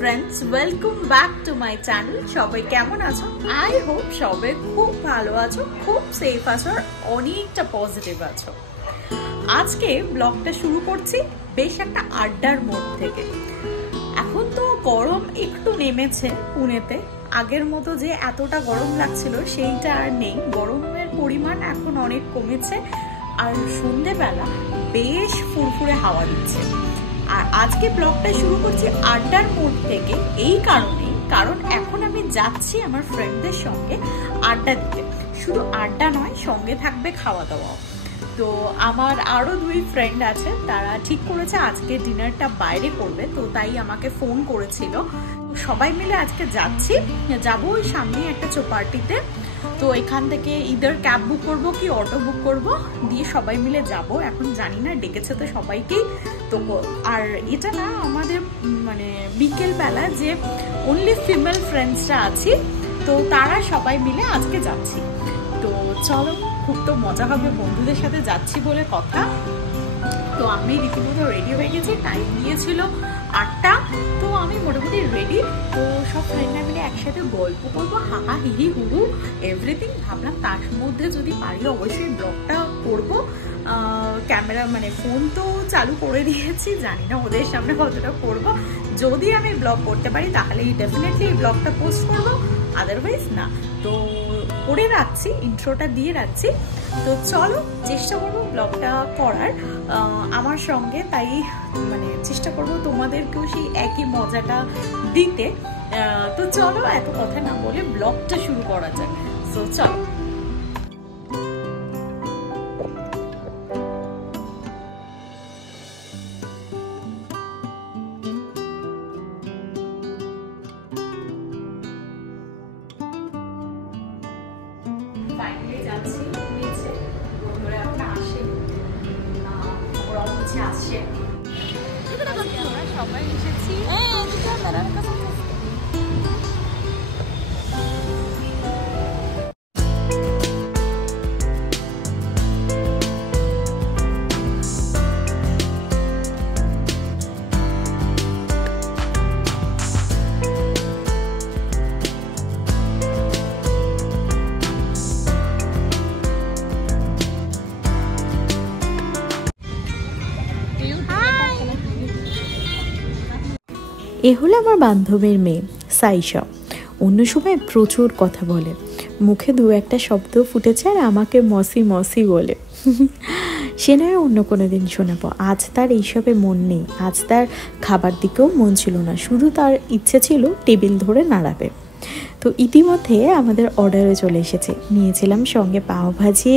Friends, welcome back to my channel. সবাই কেমন আছো? আই হোপ সবাই খুব ভালো আছো, খুব সেফ আছো আর অনেকটা পজিটিভ আছো। আজকে ব্লগটা শুরু করছি বেশ একটা আড্ডার মোড থেকে। এখন তো গরম একটু নেমেছে পুনেতে, আগের মতো যে এতটা গরম লাগছিল সেইটা আর নেই। গরমের পরিমাণ এখন অনেক কমেছে আর সন্ধেবেলা বেশ ফুরফুরে হাওয়া দিচ্ছে। আর আজকে ব্লগটা শুরু করছি আড্ডার মোড থেকে, এই কারণেই কারণ এখন আমি যাচ্ছি আমার ফ্রেন্ডদের সঙ্গে আড্ডা দিতে। শুধু আড্ডা নয়, সঙ্গে থাকবে খাওয়া দাওয়া। তো আমার আরো 2 ফ্রেন্ড আছে, তারা ঠিক করেছে আজকে ডিনারটা বাইরে করবে, তো তাই আমাকে ফোন করেছিল। সবাই মিলে আজকে যাবো ওই সামনে একটা চৌপাটিতে। তো এখান থেকে ইদার ক্যাব বুক করবো কি অটো বুক করবো, দিয়ে সবাই মিলে যাব। এখন জানি না, ডেকেছে তো সবাইকেই। তো আর এটা না আমাদের মানে বিকেল বেলা যে অনলি ফিমেল ফ্রেন্ডসরা আছি, তো তারা সবাই মিলে আজকে যাচ্ছি। তো চলো, খুব তো মজা হবে, বন্ধুদের সাথে যাচ্ছি বলে কথা। তো আমি রীতিমতো রেডি হয়ে গেছি, টাইম দিয়েছিল 8টা। তো আমি মোটামুটি রেডি। তো সব ফ্রেন্ডরা মিলে একসাথে গল্প করবো, হাহা হিহি হুরু এভরিথিং। ভাবলাম তার মধ্যে যদি পারি অবশ্যই ব্লগটা করবো। ক্যামেরা মানে ফোন তো চালু করে দিয়েছি, জানি না ওদের সামনে কতটা করবো। যদি আমি ব্লগ করতে পারি তাহলে ডেফিনেটলি এই ব্লগটা পোস্ট করবো, আদারওয়াইজ না। তো করে রাখছি, ইন্ট্রোটা দিয়ে রাখছি। তো চলো, চেষ্টা করবো ব্লগটা করার আমার সঙ্গে, তাই মানে চেষ্টা করবো তোমাদেরকেও সেই একই মজাটা দিতে। তো চলো, এত কথা না বলে ব্লগটা শুরু করা যাক। তো চলো। ফাইনালি যাচ্ছি নিচে, বন্ধুরা এখন আসে, ওরা হচ্ছে আসছে। আমরা সবাই এসেছি। এ হলো আমার বান্ধবীর মেয়ে সাইশা। অন্য সময় প্রচুর কথা বলে, মুখে 2-1টা শব্দ ফুটেছে আর আমাকে মসি মসি বলে। সে নয় অন্য কোনো দিন শোনাবো। আজ তার এইসবে মন নেই, আজ তার খাবার দিকেও মন ছিল না, শুধু তার ইচ্ছে ছিল টেবিল ধরে নাড়াবে। তো ইতিমধ্যে আমাদের অর্ডারে চলে এসেছে। নিয়েছিলাম সঙ্গে পাওভাজি,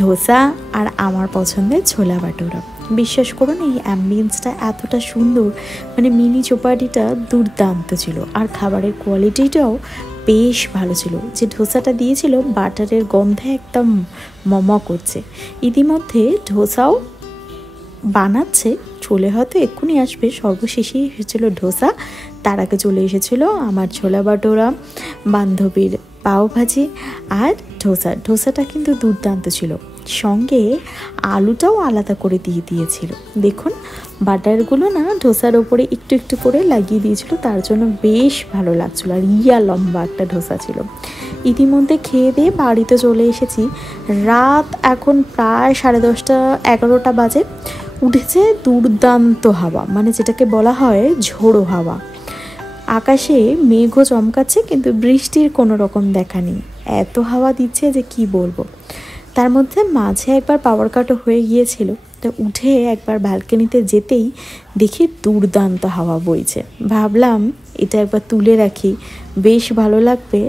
ধোসা আর আমার পছন্দের ছোলা বাটোরা। বিশ্বাস করুন, এই অ্যাম্বিয়েন্সটা এতটা সুন্দর, মানে মিনি চৌপাটিটা দুর্দান্ত ছিল আর খাবারের কোয়ালিটিটাও বেশ ভালো ছিল। যে ধোসাটা দিয়েছিল বাটারের গন্ধে একদম মম করছে। ইতিমধ্যে ধোসাও বানাচ্ছে, চলে হয়তো এক্ষুনি আসবে। সর্বশেষেই এসেছিলো ধোসা, তার আগে চলে এসেছিলো আমার ছোলা বাটোরা, বান্ধবীর পাওভাজি আর ধোসাটা কিন্তু দুর্দান্ত ছিল। সঙ্গে আলুটাও আলাদা করে দিয়েছিল। দেখুন, বাটারগুলো না ধোসার ওপরে একটু একটু করে লাগিয়ে দিয়েছিল, তার জন্য বেশ ভালো লাগছিলো। আর লম্বা একটা ধোসা ছিল। ইতিমধ্যে খেয়ে দিয়ে বাড়িতে চলে এসেছি। রাত এখন প্রায় 10:30 11টা বাজে। উঠেছে দুর্দান্ত হাওয়া, মানে যেটাকে বলা হয় ঝোড়ো হাওয়া। আকাশে মেঘও চমকাচ্ছে, কিন্তু বৃষ্টির কোনো রকম দেখা নেই। এত হাওয়া দিচ্ছে যে কি বলবো। তার মধ্যে মাঝে একবার পাওয়ার কাটও হয়ে গিয়েছিল। তো উঠে একবার ব্যালকনিতে যেতেই দেখি দুর্দান্ত হাওয়া বইছে। ভাবলাম এটা একবার তুলে রাখি, বেশ ভালো লাগবে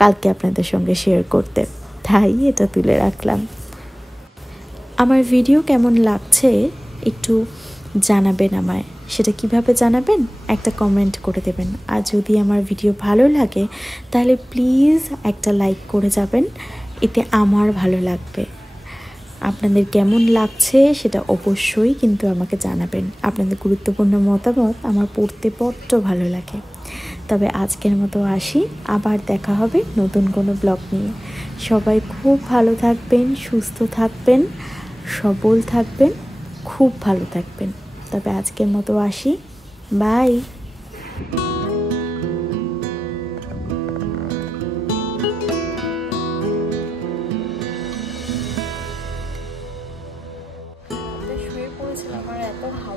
কালকে আপনাদের সঙ্গে শেয়ার করতে, তাই এটা তুলে রাখলাম। আমার ভিডিও কেমন লাগছে একটু জানাবেন আমায়। সেটা কিভাবে জানাবেন, একটা কমেন্ট করে দেবেন। আর যদি আমার ভিডিও ভালো লাগে তাহলে প্লিজ একটা লাইক করে যাবেন, এতে আমার ভালো লাগবে। আপনাদের কেমন লাগছে সেটা অবশ্যই কিন্তু আমাকে জানাবেন। আপনাদের গুরুত্বপূর্ণ মতামত আমার পড়তে বড্ড ভালো লাগে। তবে আজকের মতো আসি, আবার দেখা হবে নতুন কোনো ব্লগ নিয়ে। সবাই খুব ভালো থাকবেন, সুস্থ থাকবেন, সবল থাকবেন, খুব ভালো থাকবেন। তবে আজকের মতো আসি, বাই।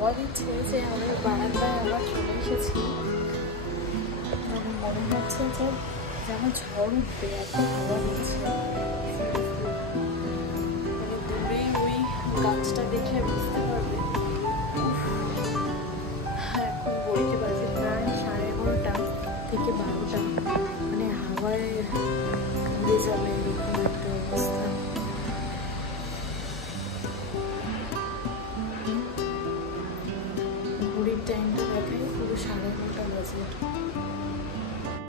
হাওয়া দিচ্ছে যে আমি বারান্দায় আবার চলে এসেছি। মানে মনে হচ্ছে যে যেন ঝড় উঠবে, এত হাওয়া দিচ্ছে। মানে দূরেই ওই গাছটা দেখলে বুঝতে পারবে। এখন ঘড়িতে বাজে প্রায় 11:30 থেকে 12টা, মানে হাওয়ায় উড়ে যাবে এরকম